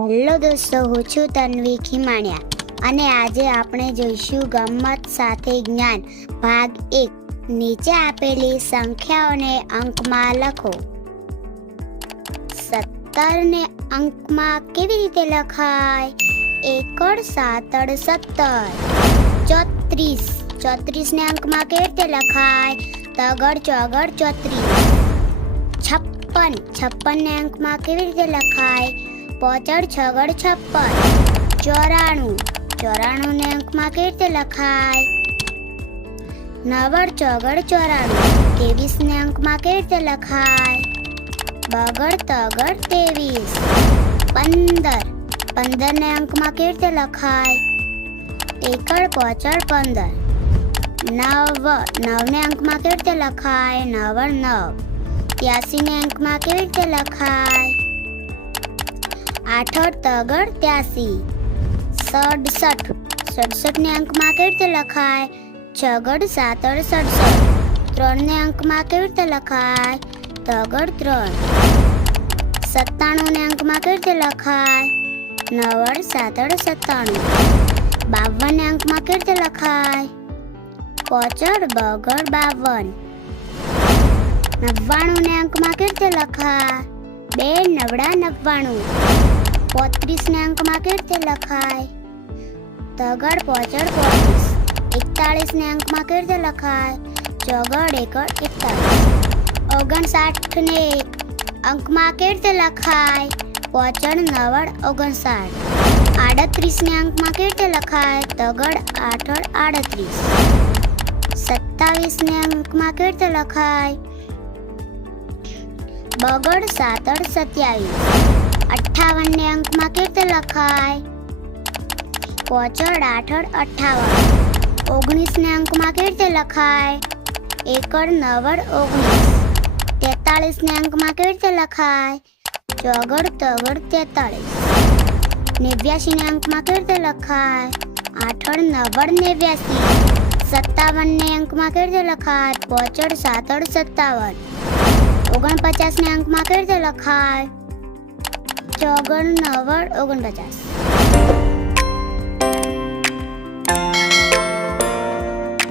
Hello દોસ્તો, હું છું તન્વી ખીમાણિયા અને આજે આપણે જોઈશું ગમત સાથે જ્ઞાન, ભાગ એક, નીચે આપેલી સંખ્યાઓને અંકમાં લખો. સત્તરને અંકમાં કેવી રીતે લખાય? એકડ સાતડ સત્તર. ચોત્રીસ. ચોત્રીસને અંકમાં કેવી રીતે લખાય? તગડ, ચોગડ, ચોત્રીસ. છપ્પન. છપ્પનને અંકમાં કેવી રીતે લખાય? પોચડ છગડ છપ્પન. ચોરાણું. ચોરાણું ને અંકમાં કેવી રીતે લખાય. નવડ ચોગડ ચોરાણું. ત્રેવીસ ને અંકમાં કેવી રીતે લખાય. બગડ તગડ ત્રેવીસ. પંદર. પંદર ને અંકમાં કેવી રીતે લખાય. એકડ પોચડ પંદર. નવ. નવ ને અંકમાં કેવી રીતે લખાય. નવ નવ. ત્યાસી ને અંકમાં કેવી રીતે લખાય. આઠડ તગડ ત્યાસી. સડસઠ. સડસઠ ને અંકમાં કેવી રીતે લખાય? છગડ સાતડ સડસઠ. ત્રણ ને અંકમાં કેવી રીતે લખાય? તગડ ત્રણ. સત્તાણું ને અંકમાં કેવી રીતે લખાય? નવડ સાતડ સત્તાણું. બાવન ને અંકમાં કેવી રીતે લખાય? પોચડ બગડ બાવન. નવ્વાણું ને અંકમાં કેવી રીતે લખાય? બે નવડા નવ્વાણું. પોત્રીસ ને અંકમાં કેવી રીતે લખાય. તગડ પોચડ પોત્રીસ એકતાળીસને અંકમાં કેવી રીતે લખાય. ચોગડ એકડ એકતાળીસ. ઓગણસાઠ ને અંકમાં કેવી રીતે લખાય. પોચડ નવડ ઓગણસાઠ. આડત્રીસને અંકમાં કેવી રીતે લખાય. તગડ આઠડ આડત્રીસ. સત્તાવીસને અંકમાં કેવી રીતે લખાય. બગડ સાતડ સત્યાવીસ. અઠ્ઠાવન ને અંકમાં કેવી લખાય. પોચડ આઠડ અઠ્ઠાવન ઓગણીસ ને અંકમાં કેવી રીતે લખાય. એકડ નવડ ઓગણીસ. તેતાળીસ ને અંકમાં કેવી રીતે લખાય. ચોગડ તગડ તેતાળીસ. નેવ્યાસી ને અંકમાં કેવી રીતે લખાય. આઠડ નવડ નેવ્યાસી સત્તાવન ને અંકમાં કેવી રીતે લખાય. પોચડ સાતડ સત્તાવન. ઓગણપચાસ ને અંકમાં કેવી લખાય. ચોગણ નવ્વાણ ઓગણપચાસ